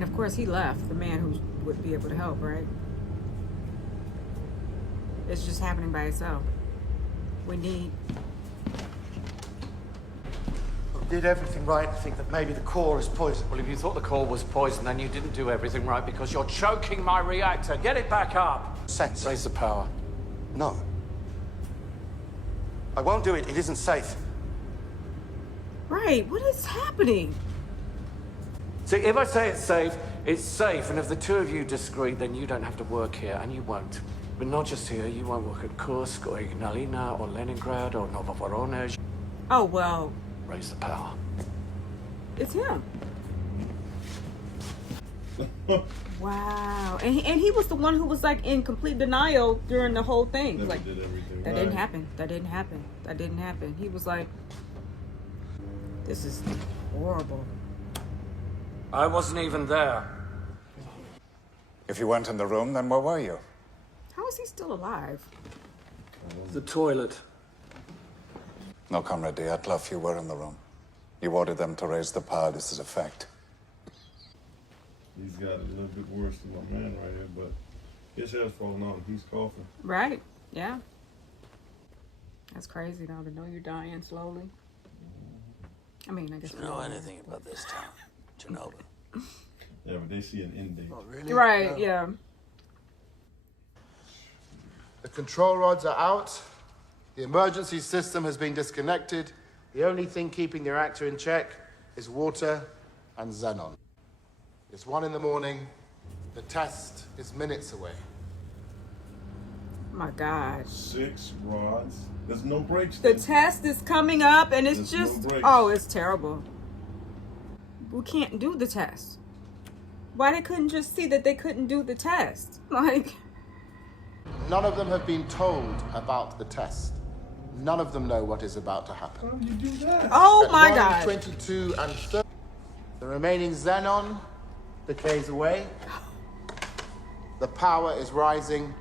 And of course he left, the man who would be able to help, right? It's just happening by itself. We need... Did everything right. I think that maybe the core is poisoned. Well, if you thought the core was poison, then you didn't do everything right because you're choking my reactor. Get it back up. Sense. Raise the power. No. I won't do it. It isn't safe. Right, what is happening? See, if I say it's safe, it's safe. And if the two of you disagree, then you don't have to work here, and you won't. But not just here. You won't work at Kursk or Ignalina or Leningrad or Novovoronezh. Oh, well... Raise the power. It's him. Wow. And he was the one who was like in complete denial during the whole thing. Never like, did everything that right. didn't happen. That didn't happen. That didn't happen. He was like, this is horrible. I wasn't even there. If you weren't in the room, then where were you? How is he still alive? The toilet. No, Comrade Dyatlov, you were in the room. You ordered them to raise the power. This is a fact. He's got it a little bit worse than my man right here, but his hair's falling off. He's coughing. Right. Yeah. That's crazy though, to know you're dying slowly. I mean, I guess. Do you know anything about this town, Chernobyl? Yeah, but they see an end date. Oh, really? Right, yeah. The control rods are out. The emergency system has been disconnected. The only thing keeping the reactor in check is water and xenon. It's 1 in the morning. The test is minutes away. Oh my God. 6 rods. There's no breaks. The then. test is coming up and it's There's just, no breaks. oh, it's terrible. We can't do the test. Why they couldn't just see that they couldn't do the test? Like... None of them have been told about the test. None of them know what is about to happen. How do you do that? Oh At my 1, God. 22 and 30, the remaining xenon decays away. The power is rising.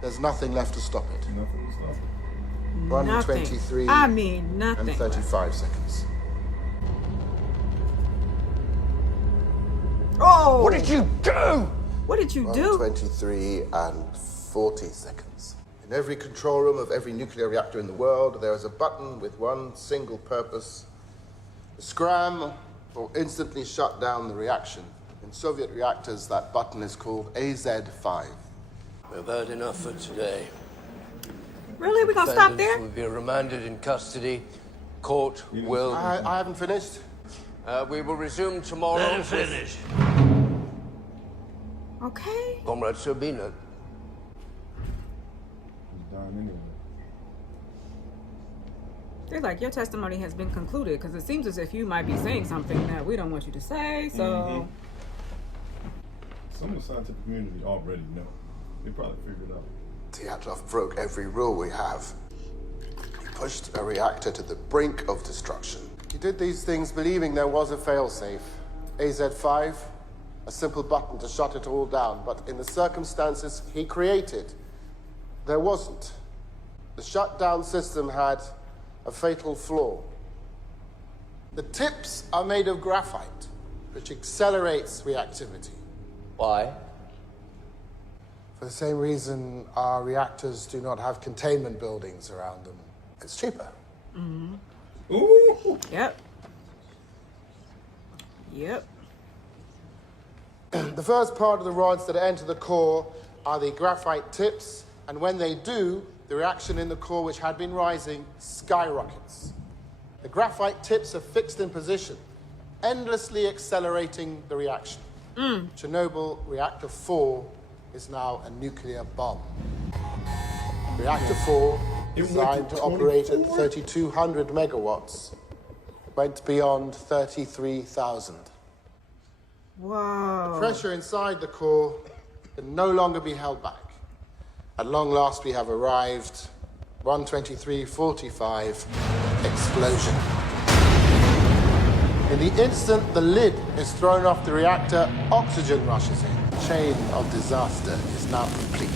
There's nothing left to stop it. Nothing is nothing. 1, Nothing. 23 I mean, nothing. and 35 seconds. Oh! What did you do? What did you do? 23 and 40 seconds. In every control room of every nuclear reactor in the world, there is a button with one single purpose: to scram or instantly shut down the reaction. In Soviet reactors, that button is called AZ5. We've heard enough for today. Really? We gonna stop Defendants there? will be remanded in custody. Court will... I haven't finished. we will resume tomorrow. Let it finish. Okay. Comrade Sabina. He's dying anyway. They're like, your testimony has been concluded because it seems as if you might be saying something that we don't want you to say, so... Some of the scientific community already know. They probably figured it out. Dyatlov broke every rule we have. He pushed a reactor to the brink of destruction. He did these things believing there was a failsafe. AZ5, a simple button to shut it all down. But in the circumstances he created, there wasn't. The shutdown system had a fatal flaw. The tips are made of graphite, which accelerates reactivity. Why? For the same reason our reactors do not have containment buildings around them. It's cheaper. Ooh! Yep. Yep. The first part of the rods that enter the core are the graphite tips, and when they do, the reaction in the core, which had been rising, skyrockets. The graphite tips are fixed in position, endlessly accelerating the reaction. Chernobyl Reactor 4 is now a nuclear bomb. Reactor 4, designed to operate at 3,200 megawatts, went beyond 33,000. Whoa. Pressure inside the core can no longer be held back. At long last, we have arrived. 1:23:45, explosion. In the instant the lid is thrown off the reactor, oxygen rushes in. The chain of disaster is now complete.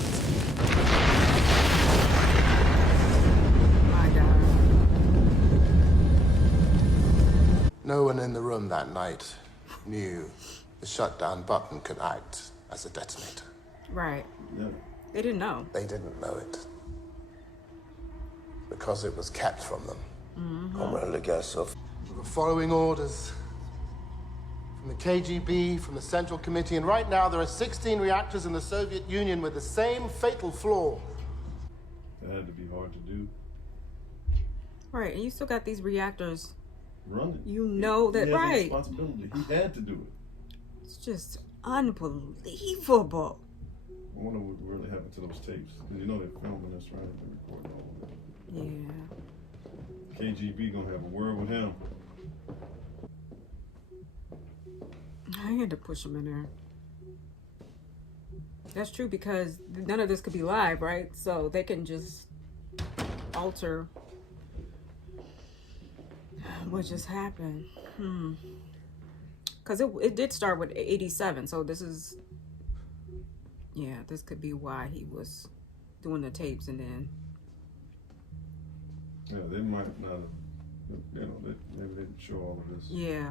My God. No one in the room that night knew the shutdown button could act as a detonator. Right. Yeah. They didn't know. They didn't know it. Because it was kept from them. Comrade Legasov. We were following orders from the KGB, from the Central Committee, and right now there are 16 reactors in the Soviet Union with the same fatal flaw. That had to be hard to do. Right, and you still got these reactors. Running. You know that, he has a right? responsibility. He had to do it. It's just unbelievable. I wonder what really happened to those tapes. Because you know they're filming this, right? They're recording all of it. Yeah. KGB gonna have a word with him. I had to push him in there. That's true, because none of this could be live, right? So they can just alter what just happened. Because it did start with 87, so this is, yeah, this could be why he was doing the tapes. And then Yeah, they might not have, maybe they didn't show all of this. yeah.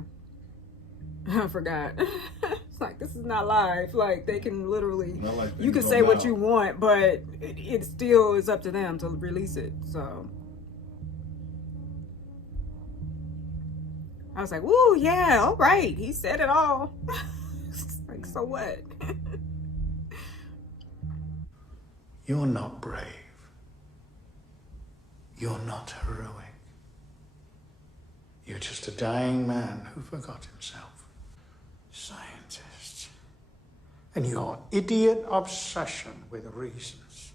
I forgot. It's like, this is not live. Like, they can literally, Not like you can things say go what down. you want, but it still is up to them to release it. So I was like, woo, yeah, all right. He said it all. It's like, so what? You're not brave. You're not heroic. You're just a dying man who forgot himself. Scientist. And your idiot obsession with reasons.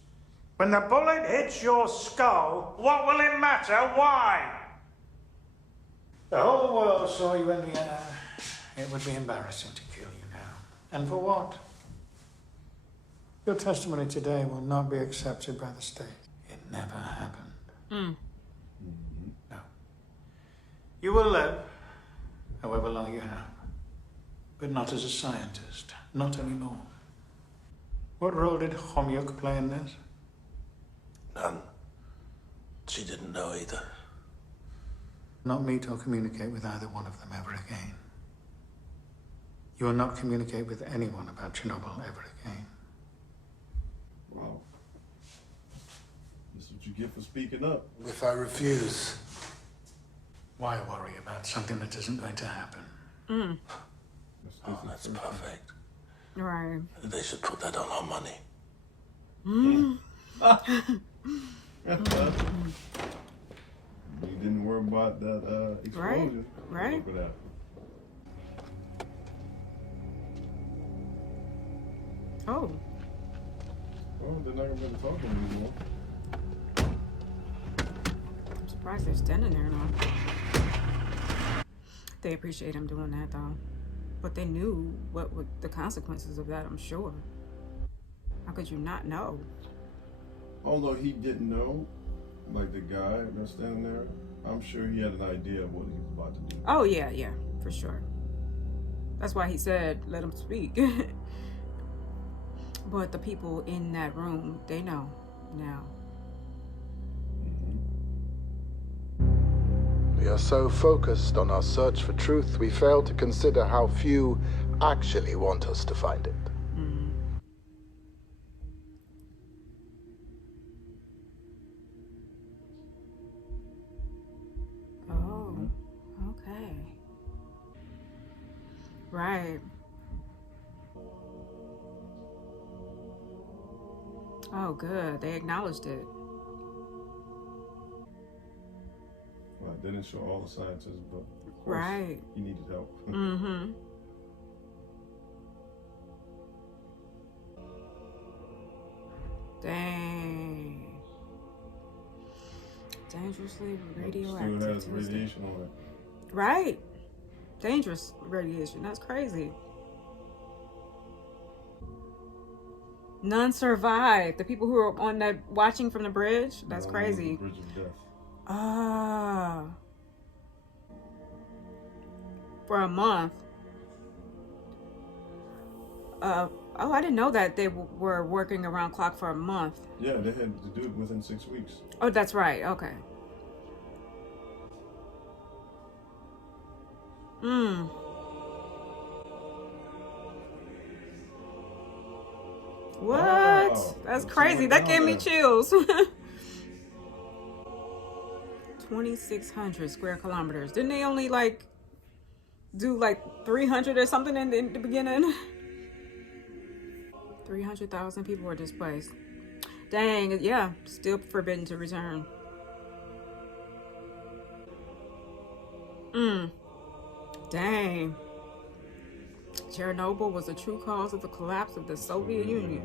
When the bullet hits your skull, what will it matter? Why? The whole world saw you in Vienna. It would be embarrassing to kill you now. And for what? Your testimony today will not be accepted by the state. It never happened. No. You will live, however long you have, but not as a scientist, not anymore. What role did Homyuk play in this? None. She didn't know either. Not meet or communicate with either one of them ever again. You will not communicate with anyone about Chernobyl ever again. Wow. This is what you get for speaking up. If I refuse, Why worry about something that isn't going to happen? Oh, that's perfect. Right. They should put that on our money. You didn't worry about that explosion. Right. Look at that. Oh, Oh, they're not gonna be able to talk to him anymore. I'm surprised they're standing there now. They appreciate him doing that, though. But they knew what would the consequences of that, I'm sure. How could you not know? Although he didn't know, like the guy that's standing there, I'm sure he had an idea of what he was about to do. Oh, yeah, for sure. That's why he said, let him speak. But the people in that room, they know now. we are so focused on our search for truth, we fail to consider how few actually want us to find it. Oh, okay. Right. Oh, good. They acknowledged it. Right, they didn't show all the scientists, but of course Right. he needed help. Mm-hmm. Dang. Dangerously radioactive. Still has Tuesday. radiation on it. Right. Dangerous radiation. That's crazy. None survived. The people who were on that watching from the bridge. That's No, crazy. the bridge of death. Ah. For a month. Oh, I didn't know that they were working around clock for a month. Yeah, they had to do it within 6 weeks. Oh, that's right. Okay. What? Wow. That's Let's see crazy. what That gave me down chills. 2,600 square kilometers. Didn't they only like do like 300 or something in the beginning? 300,000 people were displaced. Dang, yeah, still forbidden to return. Dang. Chernobyl was the true cause of the collapse of the Soviet Union.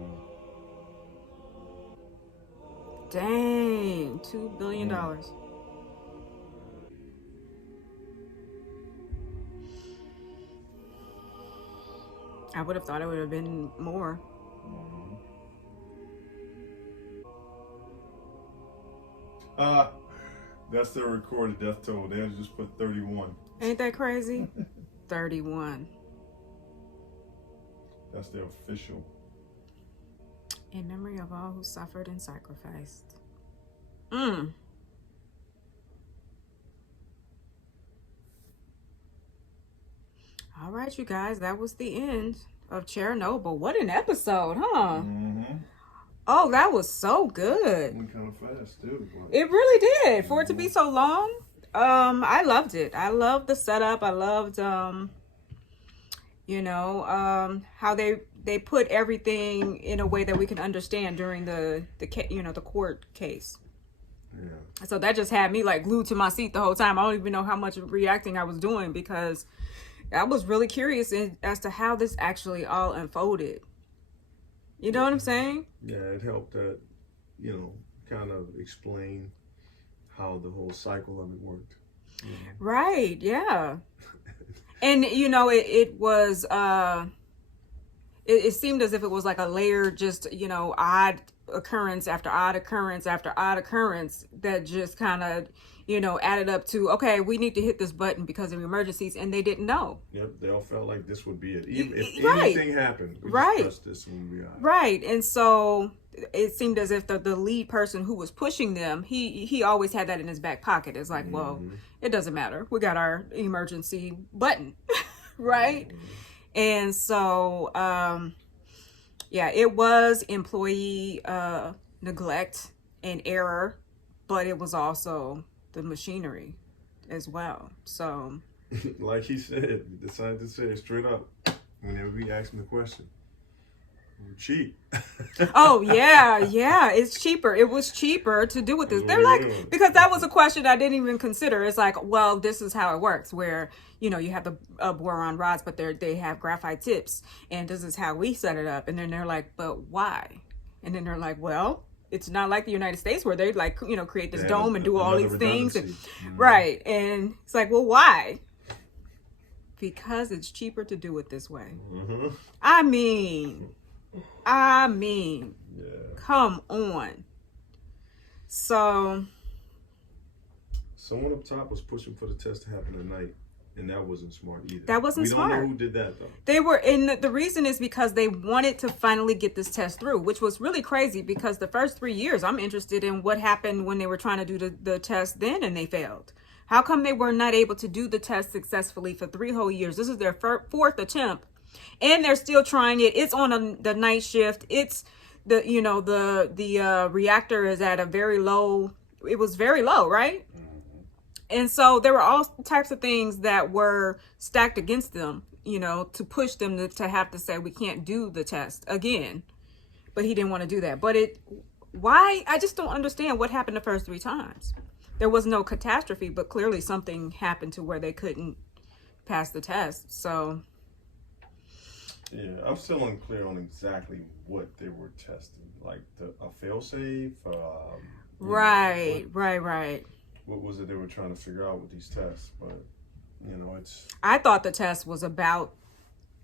Dang, $2 billion. I would have thought it would have been more. That's their recorded death toll. They had to just put 31. Ain't that crazy? 31. That's their official. In memory of all who suffered and sacrificed. All right, you guys, that was the end of Chernobyl. What an episode, huh? Oh, that was so good. Went kind of fast too. But... It really did. For it to be so long, I loved it. I loved the setup. I loved, how they put everything in a way that we can understand during the court case. Yeah. So that just had me like glued to my seat the whole time. I don't even know how much reacting I was doing because I was really curious as to how this actually all unfolded. You know what I'm saying? Yeah, it helped that, kind of explain how the whole cycle of it worked. Right, yeah. And, it was, it seemed as if it was like a layered, just, odd occurrence after odd occurrence after odd occurrence that just kind of, added up to, okay, we need to hit this button because of emergencies, and they didn't know. Yep, they all felt like this would be it. Even if right. anything happened, we right. just press this and we'll be all right. Right, and so it seemed as if the lead person who was pushing them, he always had that in his back pocket. It's like, well, it doesn't matter. We got our emergency button, right? And so, it was employee neglect and error, but it was also the machinery as well. So, like he said, the scientist said straight up whenever we asked him the question, we're cheap. Oh yeah, it's cheaper. It was cheaper to do with this. They're like, because that was a question I didn't even consider. It's like, well, this is how it works, where you have the boron rods, but they have graphite tips, and this is how we set it up. And then they're like, but why? And then they're like, well, it's not like the United States where they like create this dome and do all these things, right? And it's like, well, why? Because it's cheaper to do it this way. I mean, yeah. Come on. So someone up top was pushing for the test to happen at night, and that wasn't smart either. That wasn't smart. We don't know who did that though. They were, and the reason is because they wanted to finally get this test through, which was really crazy because the first 3 years, I'm interested in what happened when they were trying to do the test then and they failed. How come they were not able to do the test successfully for 3 whole years? This is their fourth attempt, and they're still trying it. It's on the night shift. It's the reactor is at a very low. It was very low, right? And so there were all types of things that were stacked against them, to push them to have to say we can't do the test again. But he didn't want to do that. But why? I just don't understand what happened the first 3 times. There was no catastrophe, but clearly something happened to where they couldn't pass the test. So yeah, I'm still unclear on exactly what they were testing, like a failsafe. Right. What was it they were trying to figure out with these tests? But it's. I thought the test was about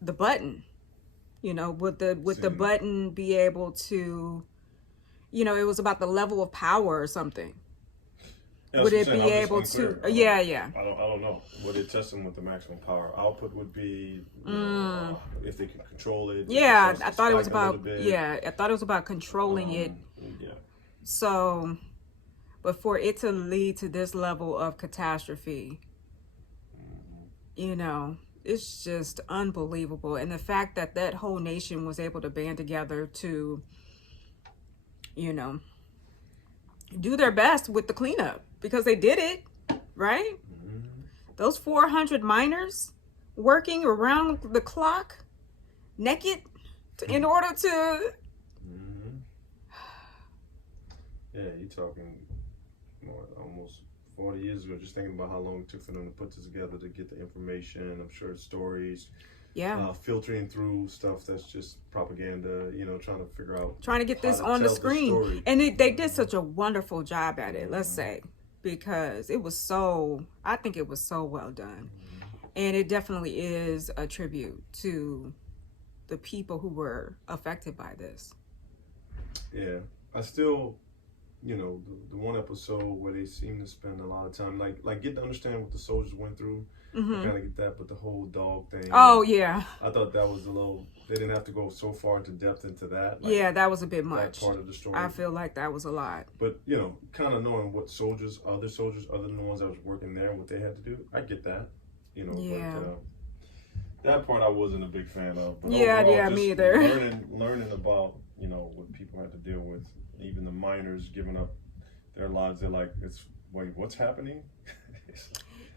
the button. Would the button be able to? It was about the level of power or something. Yeah, would it be able to? Yeah. I don't know. What they're testing with the maximum power output would be, if they can control it. Yeah, I thought it was about. Yeah, I thought it was about controlling it. Yeah. So, but for it to lead to this level of catastrophe, it's just unbelievable. And the fact that that whole nation was able to band together to, you know, do their best with the cleanup, because they did it, right? Those 400 miners working around the clock naked in order to... Yeah, you're talking almost 40 years ago, just thinking about how long it took for them to put this together, to get the information. I'm sure stories, filtering through stuff that's just propaganda, you know, trying to figure out, trying to get this on the screen. And they did such a wonderful job at it, let's say, because it was so, I think it was so well done. And it definitely is a tribute to the people who were affected by this. Yeah, I still, you know, the one episode where they seem to spend a lot of time, like get to understand what the soldiers went through. I kind of get that, but the whole dog thing. Oh, yeah. I thought that was a little, they didn't have to go so far into depth into that. Like, yeah, that was a bit much. That part of the story. I feel like that was a lot. But, you know, kind of knowing what soldiers, other other than the ones that was working there, what they had to do, I get that. You know, but that part I wasn't a big fan of. But overall, me either. Learning about, you know, what people had to deal with, even the miners giving up their lives. They're like, wait, what's happening?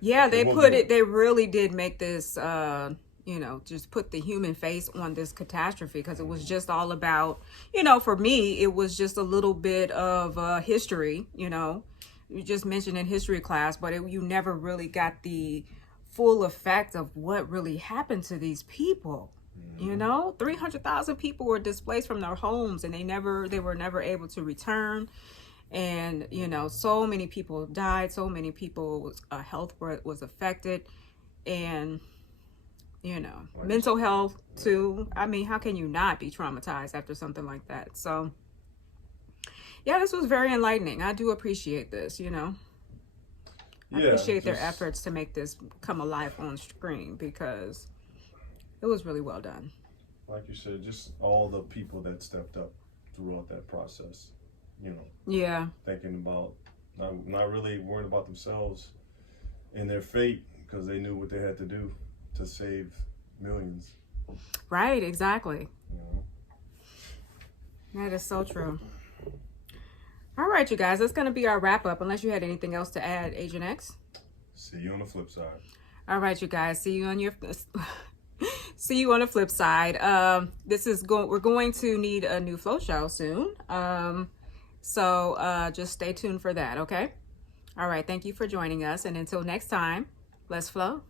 Yeah, they really did make this, you know, just put the human face on this catastrophe, because it was just all about, you know, for me, it was just a little bit of history, you know, you just mentioned in history class, but you never really got the full effect of what really happened to these people. You know, 300,000 people were displaced from their homes, and they were never able to return. And, you know, so many people died, so many people's health was affected, and, you know, mental health too. I mean, how can you not be traumatized after something like that? So, yeah, this was very enlightening. I do appreciate this, you know. I appreciate their efforts to make this come alive on screen, because it was really well done. Like you said, just all the people that stepped up throughout that process, you know. Yeah. Thinking about, not really worrying about themselves and their fate, because they knew what they had to do to save millions. Right, exactly. You know? That is so true. All right, you guys, that's going to be our wrap up, unless you had anything else to add, Agent X. See you on the flip side. All right, you guys, see you on the flip side. We're going to need a new flow show soon. So just stay tuned for that, okay? All right, thank you for joining us, and until next time, let's flow.